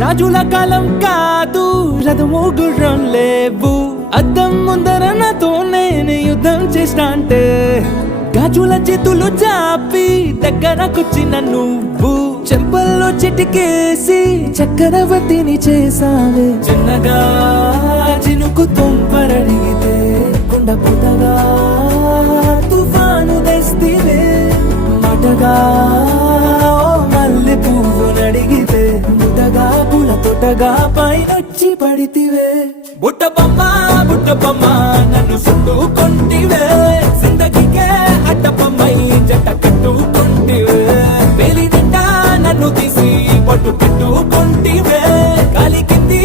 రాజుల కాలం కాదు, రథము గుర్రం లేవు. అద్దం ముందర నాతో నేను యుద్ధం చేస్తా అంటే గాజుల చేతులు చాపి దగ్గరకొచ్చిన నువ్వు చెంపల్లో చిటికేసి చక్రవర్తిని చేసావే. చిన్నగా చినుకు తుంపరడిగితే కుండ పుటగా తుఫాను తెస్తివే. మాటగా మల్లె పువ్వు నడిగితే ముటగా పూల తోటగా పైనొచ్చి పడితివే. బుట్ట బొమ్మ నన్ను చుట్టుకొంటివే. జిందగీకే అడ్డపమ్మై జంట కట్టుకొంటివే. వేలి నిండా నన్ను తీసి పట్టు పెట్టుకొంటివే. కాలి కింది